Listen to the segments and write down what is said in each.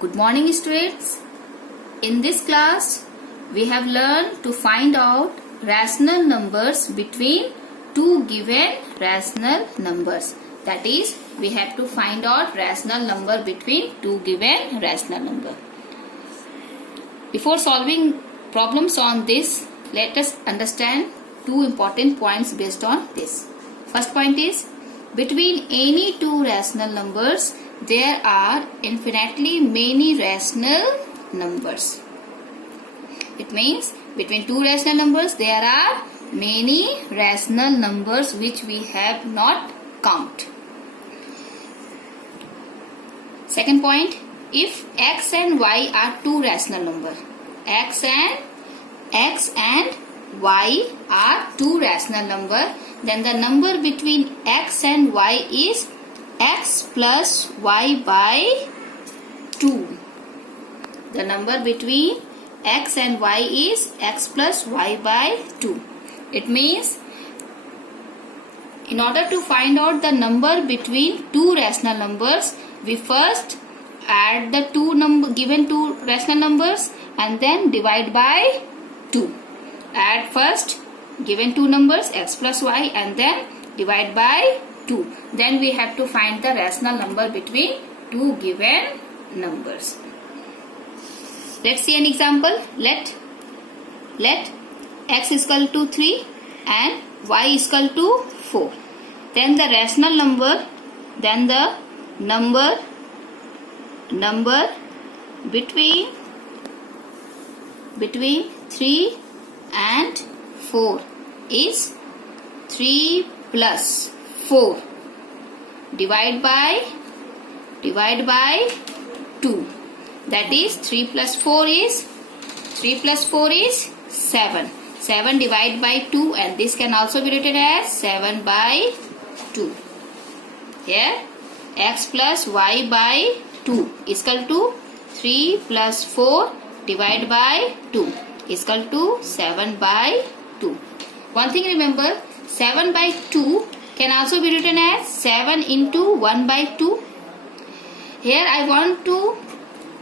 Good morning, students. In this class, we have learned to find out rational numbers between two given rational numbers. That is, we have to find out rational number between two given rational number. Before solving problems on this, let us understand two important points based on this. First point is, between any two rational numbers, there are infinitely many rational numbers. It means between two rational numbers there are many rational numbers which we have not counted. Second point, if x and y are two rational numbers, x and y are two rational numbers, then the number between x and y is x plus y by 2. The number between x and y is x plus y by 2. It means in order to find out the number between two rational numbers, we first add the given two rational numbers and then divide by 2. Add first given two numbers x plus y and then divide by 2. Then we have to find the rational number between two given numbers. Let's see an example. Let x is equal to 3 and y is equal to 4. Then the rational number, then the number between 3 and 4 is 3 plus 4. Divide by 2. That is 3 plus 4 is 7. 7 divided by 2, and this can also be written as 7 by 2. Here x plus y by 2 is equal to 3 plus 4 divided by 2 is equal to 7 by 2. One thing remember, 7 by 2 can also be written as 7 into 1 by 2. Here I want to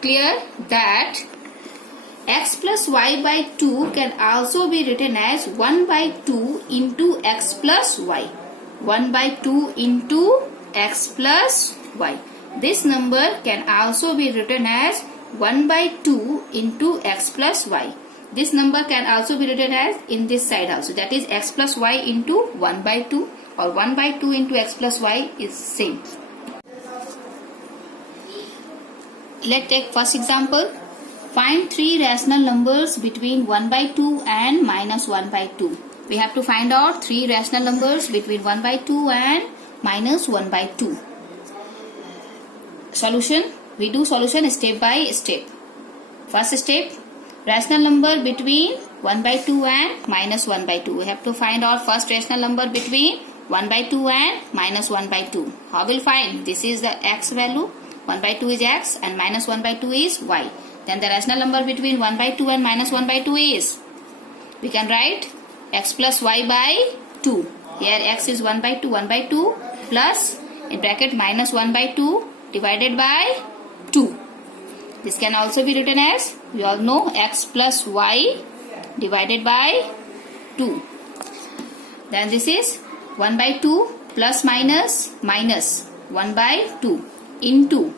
clear that x plus y by 2 can also be written as 1 by 2 into x plus y. 1 by 2 into x plus y. This number can also be written as 1 by 2 into x plus y. This number can also be written as in this side also, that is x plus y into 1 by 2, or 1 by 2 into x plus y is same. Let's take first example. Find three rational numbers between 1 by 2 and minus 1 by 2. We have to find out three rational numbers between 1 by 2 and minus 1 by 2. Solution. We do solution step by step. First step, rational number between 1 by 2 and minus 1 by 2. We have to find our first rational number between 1 by 2 and minus 1 by 2. How will find? This is the x value. 1 by 2 is x and minus 1 by 2 is y. Then the rational number between 1 by 2 and minus 1 by 2 is, we can write x plus y by 2. Here x is 1 by 2 plus in bracket minus 1 by 2 divided by 2. This can also be written as, we all know, x plus y divided by 2. Then this is 1 by 2 plus minus 1 by 2 into,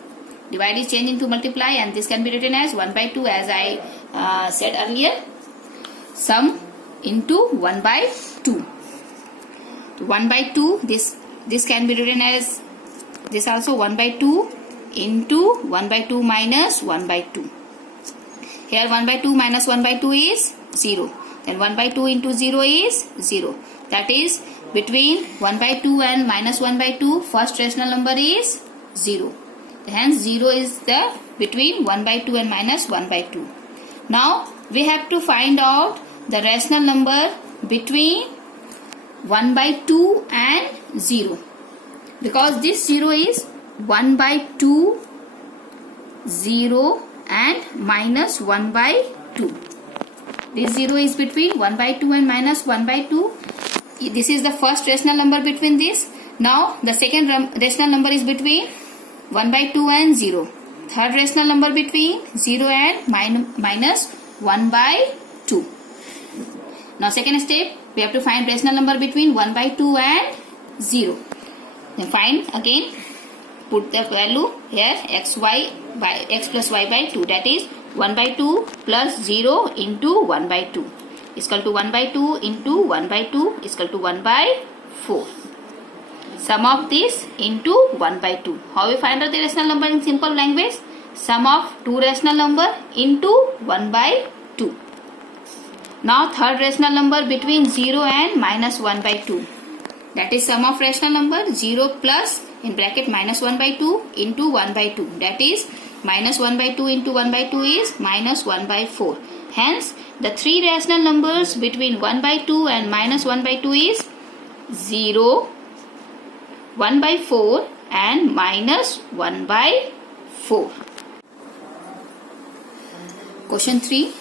divide is changed into multiply, and this can be written as 1 by 2 as I said earlier, sum into 1 by 2. 1 by 2, this can be written as, this also 1 by 2 into 1 by 2 minus 1 by 2. Here 1 by 2 minus 1 by 2 is 0. Then 1 by 2 into 0 is 0. That is, between 1 by 2 and minus 1 by 2, first rational number is 0. Hence 0 is the between 1 by 2 and minus 1 by 2. Now we have to find out the rational number between 1 by 2 and 0. Because this 0 is 1 by 2, 0 and minus 1 by 2. This 0 is between 1 by 2 and minus 1 by 2. This is the first rational number between this. Now the second rational number is between 1 by 2 and 0. third rational number between 0 and minus 1 by 2. Now second step, we have to find rational number between 1 by 2 and 0. Then find again, put the value here, x plus y by 2, that is 1 by 2 plus 0 into 1 by 2 is equal to 1 by 2 into 1 by 2 is equal to 1 by 4. Sum of this into 1 by 2. How we find out the rational number in simple language? Sum of two rational number into 1 by 2. Now third rational number between 0 and minus 1 by 2. That is sum of rational number 0 plus in bracket minus 1 by 2 into 1 by 2. That is minus 1 by 2 into 1 by 2 is minus 1 by 4. Hence the three rational numbers between 1 by 2 and minus 1 by 2 is 0, 1 by 4 and minus 1 by 4. Question 3.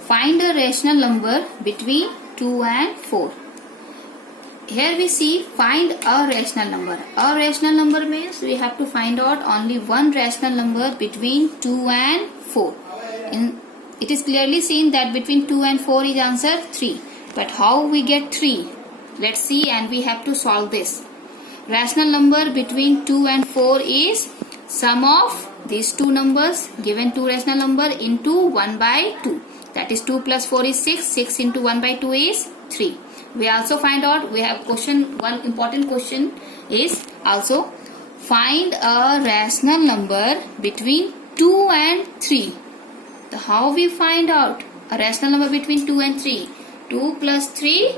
Find a rational number between 2 and 4. Here we see find a rational number. A rational number means we have to find out only one rational number between 2 and 4. It is clearly seen that between 2 and 4 is answer 3. But how we get 3? Let's see, and we have to solve this. Rational number between 2 and 4 is sum of these two numbers, given two rational number, into 1 by 2. That is 2 plus 4 is 6. 6 into 1 by 2 is 3. We also find out, we have question, one important question is also find a rational number between 2 and 3. So how we find out a rational number between 2 and 3? 2 plus 3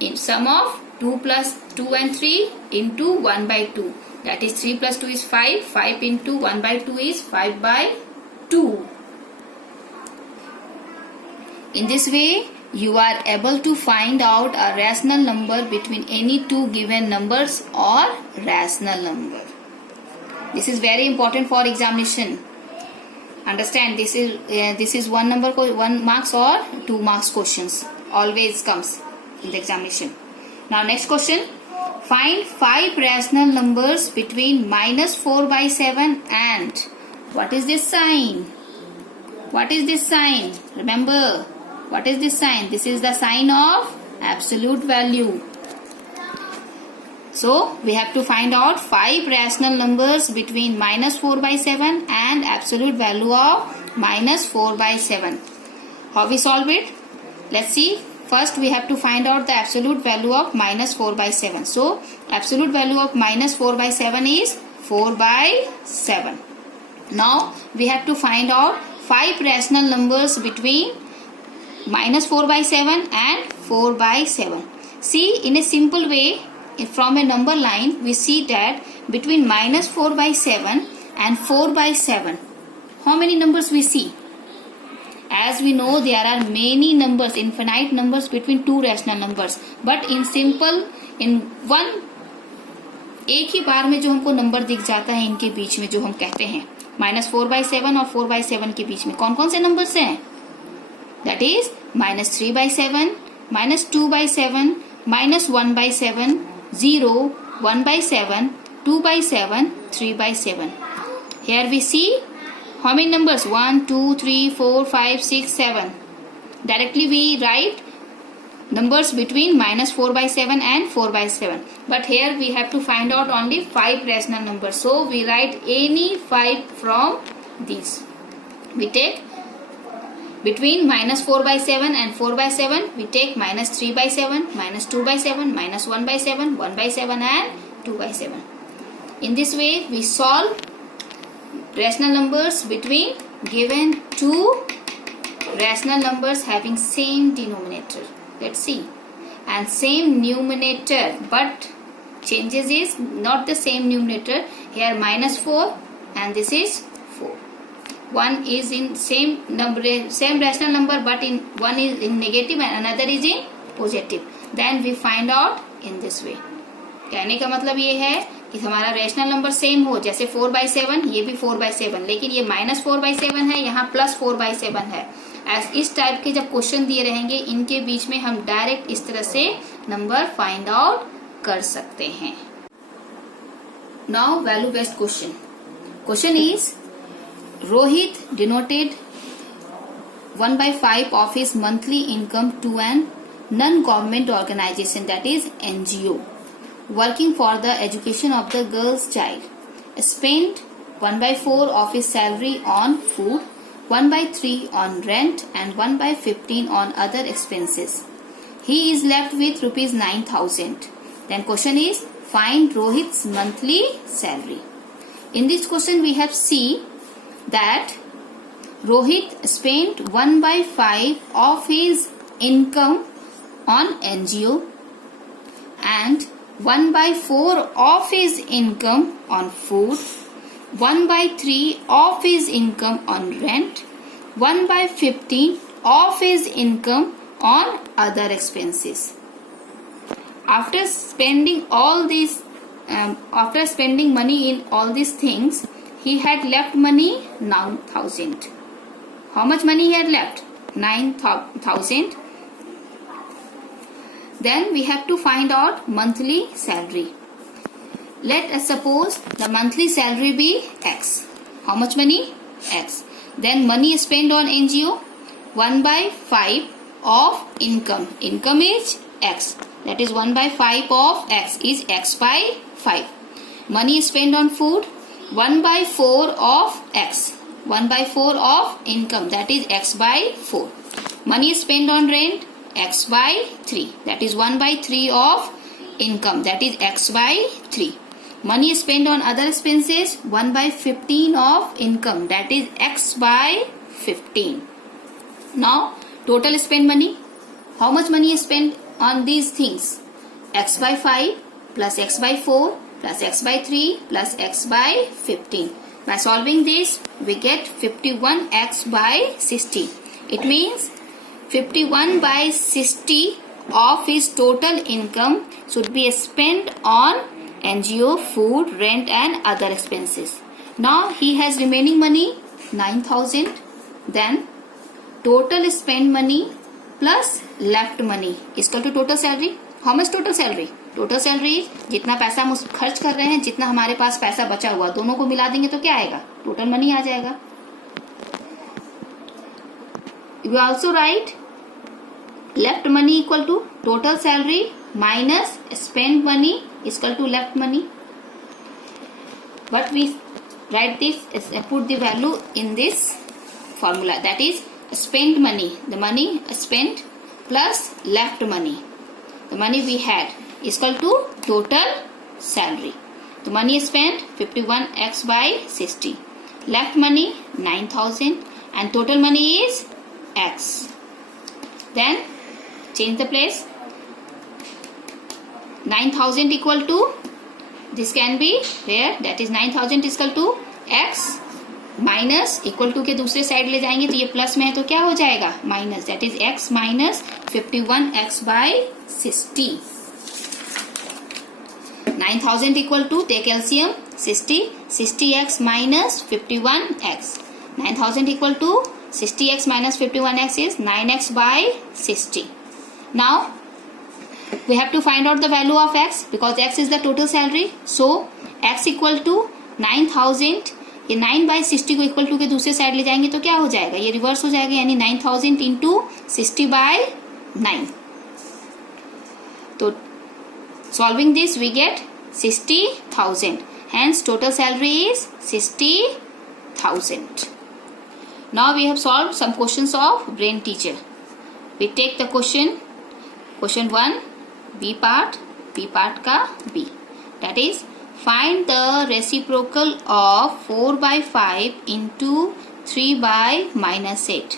in sum of 2 plus 2 and 3 into 1 by 2. That is 3 plus 2 is 5. 5 into 1 by 2 is 5 by 2. In this way, you are able to find out a rational number between any two given numbers or rational number. This is very important for examination. Understand, this is one number, 1 marks or 2 marks questions. Always comes in the examination. Now next question. Find 5 rational numbers between minus 4 by 7 and, what is this sign? What is this sign? Remember, what is this sign? This is the sign of absolute value. So we have to find out 5 rational numbers between minus 4 by 7 and absolute value of minus 4 by 7. How we solve it? Let's see. First we have to find out the absolute value of minus 4 by 7. So absolute value of minus 4 by 7 is 4 by 7. Now we have to find out 5 rational numbers between minus 4 by 7 and 4 by 7. See, in a simple way, from a number line, we see that between minus 4 by 7 and 4 by 7, how many numbers we see? As we know, there are many numbers, infinite numbers between two rational numbers. But in simple, in one, एक ही बार में जो हमको number दिख जाता है इनके बीच में, जो हम कहते हैं minus 4 by 7 और 4 by 7 के बीच में कौन कौन से नंबर्स हैं? That is minus 3 by 7, minus 2 by 7, minus 1 by 7, 0, 1 by 7, 2 by 7, 3 by 7. Here we see how many numbers? 1, 2, 3, 4, 5, 6, 7. Directly we write numbers between minus 4 by 7 and 4 by 7. But here we have to find out only 5 rational numbers. So we write any 5 from these. We take between minus 4 by 7 and 4 by 7, we take minus 3 by 7, minus 2 by 7, minus 1 by 7, 1 by 7 and 2 by 7. In this way, we solve rational numbers between given two rational numbers having same denominator. Let's see. And same numerator, but changes is not the same numerator. Here minus 4 and this is 4. One is in same number, same rational number, but in one is in negative and another is in positive. Then we find out in this way. कहने का मतलब ये है कि हमारा rational number same हो, जैसे 4 by 7, ये भी 4 by 7, लेकिन ये minus 4 by 7 है, यहाँ plus 4 by 7 है. इस टाइप के जब क्वेश्चन दिए रहेंगे, इनके बीच में हम डायरेक्ट इस तरह से नंबर फाइंड आउट कर सकते हैं. Now value based question. Question is Rohit donated 1/5 of his monthly income to an non-government organization, that is NGO, working for the education of the girl's child. Spent 1/4 of his salary on food, 1/3 on rent, and 1/15 on other expenses. He is left with rupees 9,000. Then question is, find Rohit's monthly salary. In this question we have seen that Rohit spent 1/5 of his income on NGO and 1/4 of his income on food, 1/3 of his income on rent, 1/15 of his income on other expenses. After spending money in all these things, he had left money 9,000. How much money he had left? 9,000. Then we have to find out monthly salary. Let us suppose the monthly salary be X. How much money? X. Then money spent on NGO, 1/5 of income. Income is X. That is 1/5 of X is X by 5. Money spent on food, 1/4 of X. 1/4 of income, that is X by 4. Money spent on rent, X by 3. That is 1/3 of income, that is X by 3. Money spent on other expenses, 1/15 of income, that is X by 15. Now total spent money. How much money is spent on these things? X by 5 plus X by 4 plus X by 3 plus X by 15. By solving this, we get 51x by 60. It means 51/60 of his total income should be spent on NGO, food, rent and other expenses. Now he has remaining money 9,000. Then total spent money plus left money is equal to total salary. How much total salary? Total salary जितना पैसा हम खर्च कर रहे हैं, जितना हमारे पास पैसा बचा हुआ, दोनों को मिला देंगे तो क्या आएगा? टोटल मनी आ जाएगा. You also write left money equal to total salary minus spend money equal to left money. But we write this, put the value in this formula, that is spent money, the money spent plus left money, the money we had is equal to total salary. The money spent 51x by 60, left money 9,000 and total money is x. Then change the place. 9,000 equal to, this can be here, that is 9,000 is equal to x minus equal to के दूसरे side ले जाएंगे तो ये plus में है तो क्या हो जाएगा? Minus, that is x minus 51x by 60. 9,000 equal to, take LCM 60, 60x minus 51x. 9,000 equal to 60x minus 51x is 9x by 60. Now we have to find out the value of x because x is the total salary. So x equal to 9,000, ये 9/60 को equal to के दूसरे side ले जाएंगे तो क्या हो जाएगा? ये रिवर्स हो जाएगा, यानी 9,000 इंटू 60/9. तो solving this we get 60,000. Hence total salary is 60,000. Now we have solved some questions of brain teacher. We take the question 1 B part का B, that is find the reciprocal of 4/5 into 3/-8.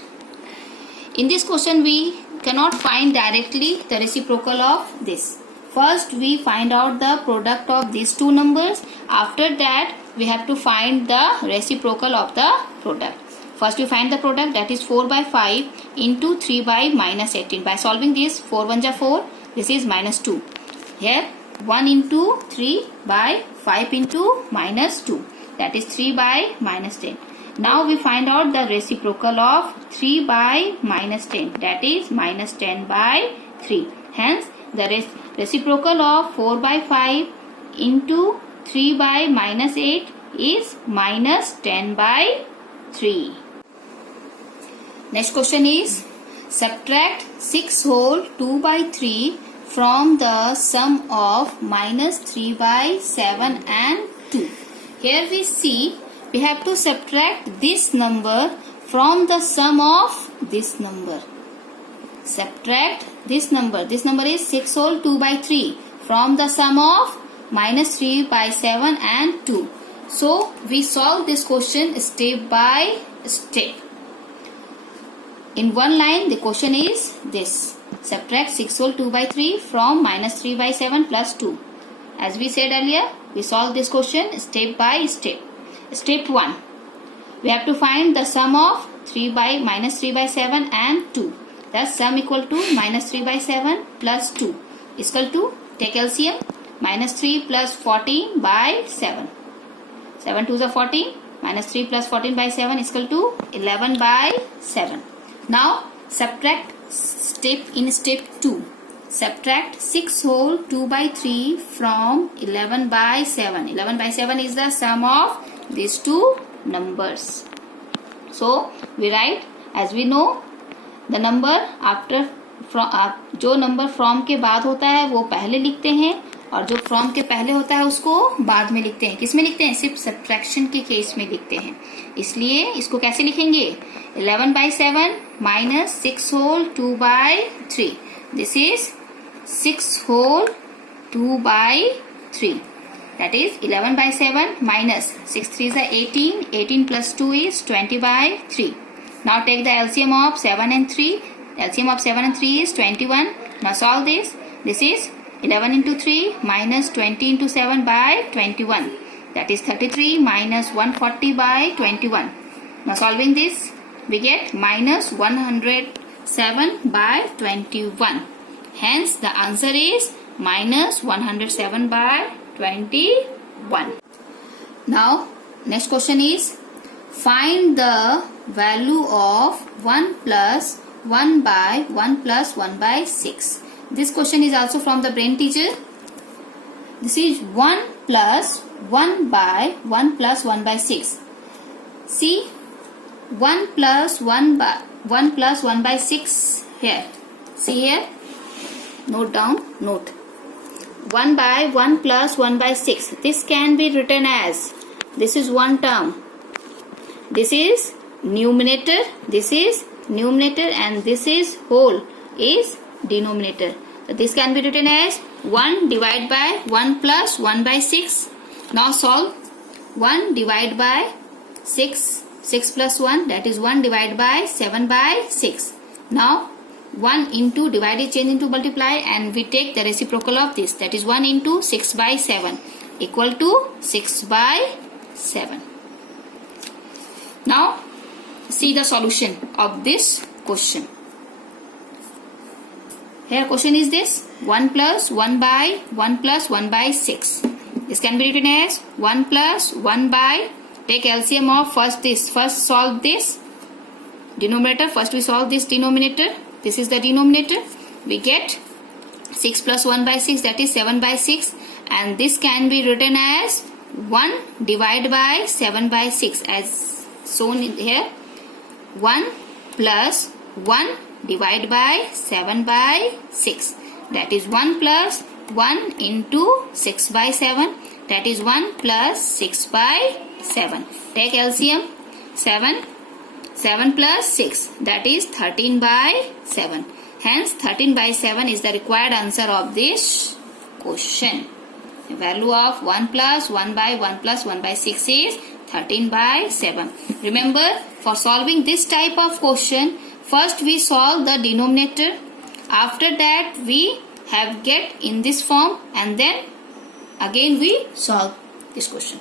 In this question we cannot find directly the reciprocal of this. First we find out the product of these two numbers. After that we have to find the reciprocal of the product. First we find the product, that is 4/5 into 3/-18. By solving this, 4 1 are 4, this is -2. Here 1 into 3/5 into -2, that is 3/-10. Now we find out the reciprocal of 3/-10, that is -10/3. Hence the reciprocal of 4/5 into 3/-8 is -10/3. 3. Next question is subtract 6 whole 2 by 3 from the sum of minus 3 by 7 and 2. Here we see we have to subtract this number from the sum of this number. Subtract this number. This number is 6 whole 2 by 3 from the sum of minus 3 by 7 and 2. So we solve this question step by step. In one line the question is this. Subtract 6 whole 2 by 3 from minus 3 by 7 plus 2. As we said earlier, we solve this question step by step. Step 1. We have to find the sum of minus 3 by 7 and 2. Thus sum equal to minus 3 by 7 plus 2 is equal to, take LCM, minus 3 plus 14 by 7. 7 2s are 14. Minus 3 plus 14 by 7 is equal to 11 by 7. Now subtract step 2. Subtract 6 whole 2 by 3 from 11 by 7. 11 by 7 is the sum of these two numbers. So we write, as we know, the number after जो number from के बाद होता है वो पहले लिखते हैं और जो फ्रॉम के पहले होता है उसको बाद में लिखते हैं. किस में लिखते हैं? सिर्फ सब्ट्रैक्शन के केस में लिखते हैं. इसलिए इसको कैसे लिखेंगे? 11 by 7 minus 6 whole 2 by 3. This is 6 whole 2 by 3. That is 11 by 7 minus 6 3s are 18. 18 plus 2 is 20 by 3. Now take the LCM of 7 and 3. LCM of 7 and 3 is 21. Now solve this. This is 11 into 3 minus 20 into 7 by 21. That is 33 minus 140 by 21. Now solving this, we get minus 107 by 21. Hence the answer is minus 107 by 21. Now next question is find the value of 1 plus 1 by 1 plus 1 by 6. This question is also from the brain teacher. This is 1 plus 1 by 1 plus 1 by 6. See 1 plus 1 plus 1 by 6 here. See here. Note down. Note. 1 by 1 plus 1 by 6. This can be written as, this is one term. This is numerator. This is numerator and this is whole is denominator. So this can be written as 1 divided by 1 plus 1 by 6. Now solve 1 divided by 6. 6 plus 1, that is 1 divided by 7 by 6. Now 1 into divide is changed into multiply and we take the reciprocal of this. That is 1 into 6 by 7 equal to 6 by 7. Now see the solution of this question. Here question is this 1 plus 1 by 1 plus 1 by 6. This can be written as 1 plus 1 by, take LCM of first solve this denominator. First we solve this denominator. This is the denominator. We get 6 plus 1 by 6, that is 7 by 6, and this can be written as 1 divided by 7 by 6 as shown here. 1 plus 1 divided by 7 by 6, that is 1 plus 1 into 6 by 7, that is 1 plus 6 by 7. Take LCM. 7 plus 6, that is 13 by 7. Hence 13 by 7 is the required answer of this question. The value of 1 plus 1 by 1 plus 1 by 6 is 13 by 7. Remember, for solving this type of question, first we solve the denominator. After that we have get in this form and then again we solve this question.